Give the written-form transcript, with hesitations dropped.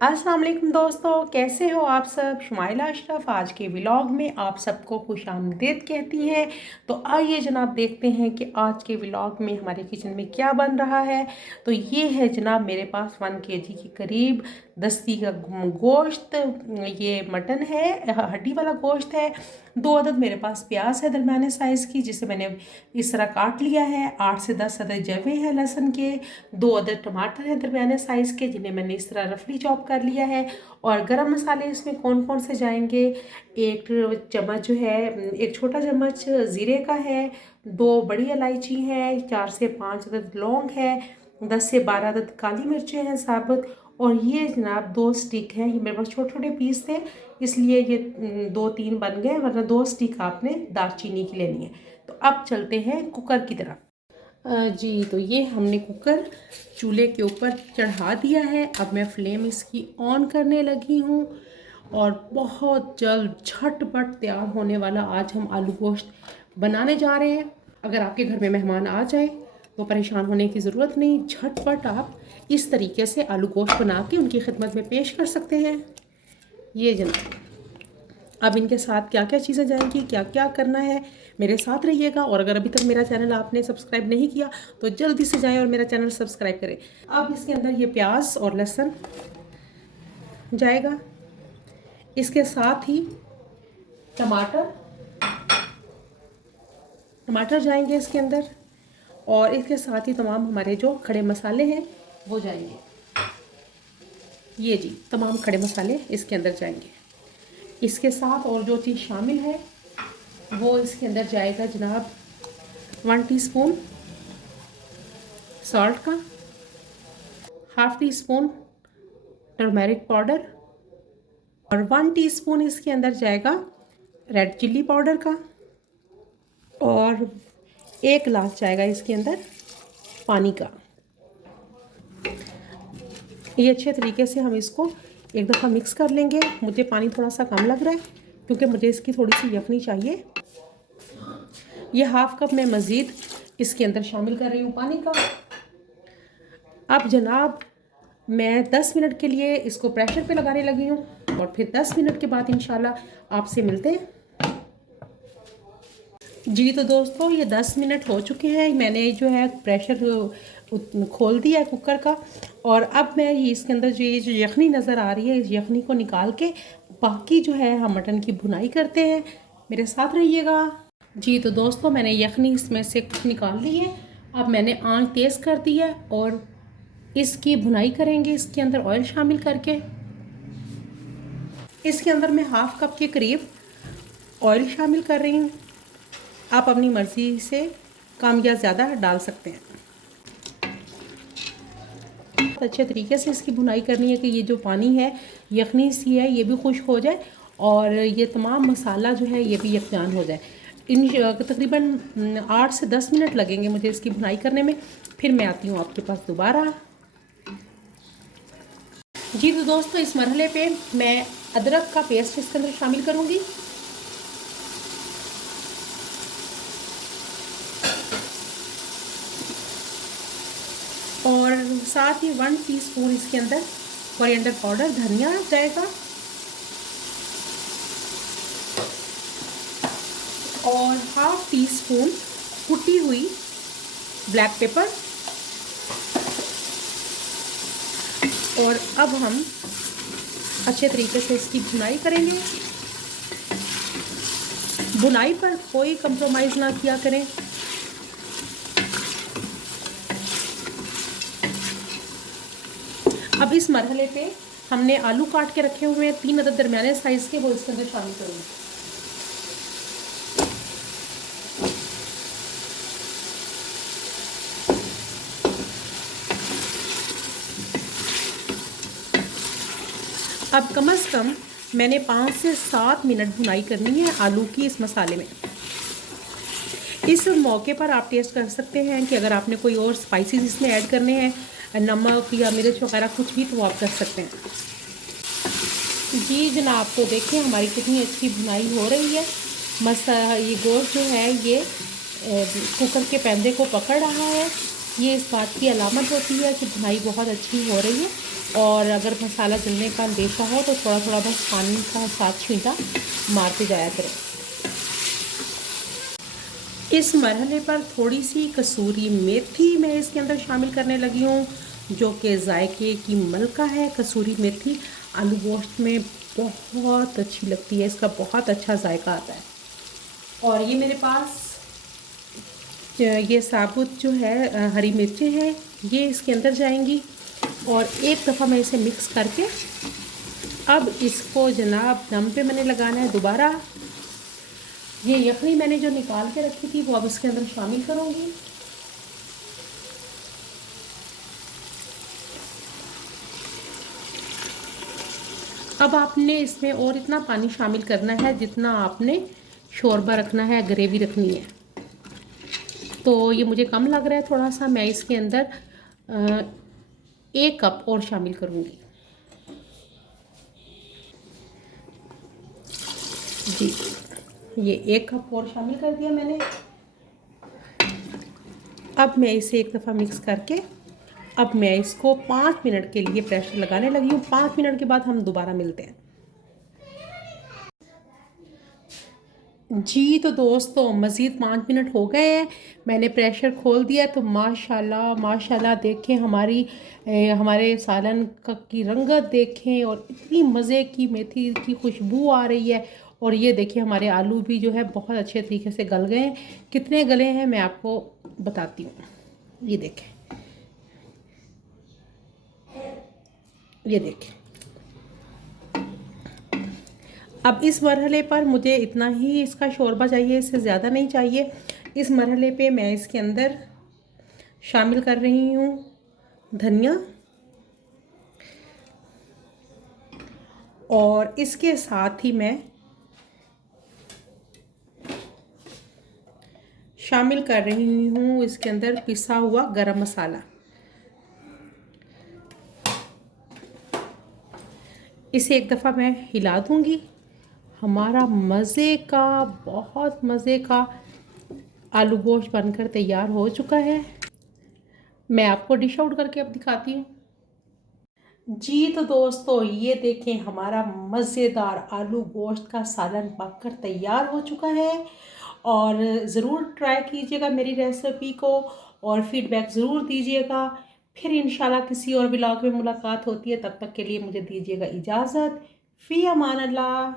अस्सलाम वालेकुम दोस्तों, कैसे हो आप सब। शुमाइला अशरफ आज के व्लॉग में आप सबको खुशामदीद कहती हैं। तो आइए जनाब देखते हैं कि आज के व्लॉग में हमारे किचन में क्या बन रहा है। तो ये है जनाब मेरे पास 1 केजी के करीब दस्ती का गोश्त। ये मटन है, हड्डी वाला गोश्त है। 2 अदद मेरे पास प्याज है दरमियाने साइज़ की, जिसे मैंने इस तरह काट लिया है। 8 से 10 अदद जवे हैं लहसुन के। 2 अदद टमाटर हैं दरमियाने साइज़ के, जिन्हें मैंने इस तरह रफली चॉप कर लिया है। और गरम मसाले इसमें कौन कौन से जाएंगे, 1 चम्मच जो है, 1 छोटा चम्मच ज़ीरे का है, 2 बड़ी इलायची है, 4 से 5 अदद लौंग है, 10 से 12 अदद काली मिर्चें हैं साबुत। और ये जनाब 2 स्टिक हैं। ये मेरे पास छोटे छोटे पीस थे, इसलिए ये 2-3 बन गए, वरना 2 स्टिक आपने दालचीनी की लेनी है। तो अब चलते हैं कुकर की तरफ। जी, तो ये हमने कुकर चूल्हे के ऊपर चढ़ा दिया है। अब मैं फ्लेम इसकी ऑन करने लगी हूँ और बहुत जल्द झटपट तैयार होने वाला आज हम आलू गोश्त बनाने जा रहे हैं। अगर आपके घर में मेहमान आ जाए तो परेशान होने की ज़रूरत नहीं, झटपट आप इस तरीके से आलू गोश्त बना के उनकी खिदमत में पेश कर सकते हैं। ये जनाब, अब इनके साथ क्या क्या चीज़ें जाएंगी, क्या क्या करना है, मेरे साथ रहिएगा। और अगर अभी तक मेरा चैनल आपने सब्सक्राइब नहीं किया तो जल्दी से जाएं और मेरा चैनल सब्सक्राइब करें। अब इसके अंदर ये प्याज और लहसुन जाएगा, इसके साथ ही टमाटर टमाटर जाएंगे इसके अंदर, और इसके साथ ही तमाम हमारे जो खड़े मसाले हैं वो जाएंगे। ये जी, तमाम खड़े मसाले इसके अंदर जाएंगे। इसके साथ और जो चीज़ शामिल है वो इसके अंदर जाएगा जनाब 1 टीस्पून सॉल्ट का, half tea spoon turmeric powder, और 1 टीस्पून इसके अंदर जाएगा रेड चिल्ली पाउडर का, और 1 गिलास जाएगा इसके अंदर पानी का। ये अच्छे तरीके से हम इसको एक दफ़ा मिक्स कर लेंगे। मुझे पानी थोड़ा सा कम लग रहा है क्योंकि मुझे इसकी थोड़ी सी यखनी चाहिए। ये हाफ कप मैं मज़ीद इसके अंदर शामिल कर रही हूँ पानी का। अब जनाब मैं 10 मिनट के लिए इसको प्रेशर पे लगाने लगी हूँ और फिर 10 मिनट के बाद इंशाल्लाह आपसे मिलते हैं। जी, तो दोस्तों ये 10 मिनट हो चुके हैं। मैंने जो है प्रेशर खोल दिया है कुकर का, और अब मैं ये इसके अंदर जो यखनी नज़र आ रही है, इस यखनी को निकाल के बाकी जो है हम मटन की भुनाई करते हैं। मेरे साथ रहिएगा। जी, तो दोस्तों मैंने यखनी इसमें से कुछ निकाल ली है। अब मैंने आंच तेज़ कर दी है और इसकी भुनाई करेंगे इसके अंदर ऑयल शामिल करके। इसके अंदर मैं हाफ कप के करीब ऑयल शामिल कर रही हूँ। आप अपनी मर्ज़ी से कम या ज़्यादा डाल सकते हैं। अच्छे तरीके से इसकी भुनाई करनी है कि ये जो पानी है, यखनी सी है, ये भी खुश्क हो जाए और ये तमाम मसाला जो है ये भी यकजान हो जाए। इन तकरीबन 8 से 10 मिनट लगेंगे मुझे इसकी भुनाई करने में। फिर मैं आती हूँ आपके पास दोबारा। जी, तो दोस्तों इस मरहले पे मैं अदरक का पेस्ट इसके अंदर शामिल करूँगी, और साथ ही 1 टीस्पून इसके अंदर कोरिएंडर पाउडर, धनिया जाएगा, और हाफ टी स्पून कुटी हुई ब्लैक पेपर। और अब हम अच्छे तरीके से इसकी भुनाई करेंगे। भुनाई पर कोई कंप्रोमाइज़ ना किया करें। अब इस मरहले पे हमने आलू काट के रखे हुए हैं 3 अदद दरमियाने साइज़ के, वो इसके अंदर शामिल करूँगी। अब कम से कम मैंने 5 से 7 मिनट भुनाई करनी है आलू की इस मसाले में। इस मौके पर आप टेस्ट कर सकते हैं कि अगर आपने कोई और स्पाइसेस इसमें ऐड करने हैं, नमक या मिर्च वगैरह कुछ भी, तो आप कर सकते हैं। जी जनाब, तो देखिए हमारी कितनी अच्छी भुनाई हो रही है। ये गोश्त जो है ये कुकर के पैंदे को पकड़ रहा है। ये इस बात की अलामत होती है कि भुनाई बहुत अच्छी हो रही है। और अगर मसाला जलने का अंदेशा हो तो थोड़ा थोड़ा बस पानी का साथ छींटा मारते जाया करें। इस मरहले पर थोड़ी सी कसूरी मेथी मैं इसके अंदर शामिल करने लगी हूँ, जो कि जायके की मलका है। कसूरी मेथी आलू गोश्त में बहुत अच्छी लगती है, इसका बहुत अच्छा जायका आता है। और ये मेरे पास ये साबुत जो है हरी मिर्चें हैं, ये इसके अंदर जाएंगी। और एक दफ़ा मैं इसे मिक्स करके अब इसको जनाब दम पे मैंने लगाना है दोबारा। ये यखनी मैंने जो निकाल के रखी थी वो अब इसके अंदर शामिल करूँगी। अब आपने इसमें और इतना पानी शामिल करना है जितना आपने शोरबा रखना है, ग्रेवी रखनी है। तो ये मुझे कम लग रहा है थोड़ा सा, मैं इसके अंदर 1 कप और शामिल करूँगी। जी, ये 1 कप और शामिल कर दिया मैंने। अब मैं इसे एक दफ़ा मिक्स करके अब मैं इसको 5 मिनट के लिए प्रेशर लगाने लगी हूँ। 5 मिनट के बाद हम दोबारा मिलते हैं। जी तो दोस्तों, मज़ीद 5 मिनट हो गए हैं, मैंने प्रेशर खोल दिया। तो माशाल्लाह माशाल्लाह देखें हमारे सालन की रंगत देखें, और इतनी मज़े की मेथी की खुशबू आ रही है। और ये देखिए हमारे आलू भी जो है बहुत अच्छे तरीके से गल गए हैं। कितने गले हैं मैं आपको बताती हूँ। ये देखें, ये देखें। अब इस मरहले पर मुझे इतना ही इसका शोरबा चाहिए, इससे ज़्यादा नहीं चाहिए। इस मरहले पे मैं इसके अंदर शामिल कर रही हूँ धनिया, और इसके साथ ही मैं शामिल कर रही हूँ इसके अंदर पिसा हुआ गरम मसाला। इसे एक दफ़ा मैं हिला दूँगी। हमारा मज़े का, बहुत मज़े का आलू गोश्त बनकर तैयार हो चुका है। मैं आपको डिश आउट करके अब दिखाती हूँ। जी तो दोस्तों, ये देखें हमारा मज़ेदार आलू गोश्त का सालन पककर तैयार हो चुका है। और ज़रूर ट्राई कीजिएगा मेरी रेसिपी को, और फीडबैक ज़रूर दीजिएगा। फिर इंशाल्लाह किसी और व्लॉग में मुलाकात होती है, तब तक के लिए मुझे दीजिएगा इजाज़त। फ़ी अमान अल्लाह।